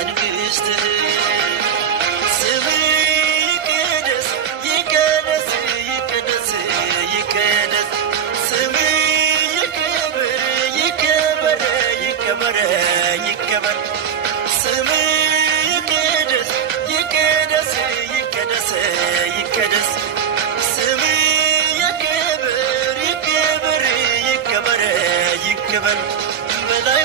መንግሥትህ ስምህ ይቀደስ ይቀደስ ይቀደስ ይቀደስ ስምህ ይከበር ይከበር ይከበር ይከበር ስምህ ይቀደስ ይቀደስ ይቀደስ ይቀደስ ስምህ ይከበር ይከበር ይከበር ይከበር በላይ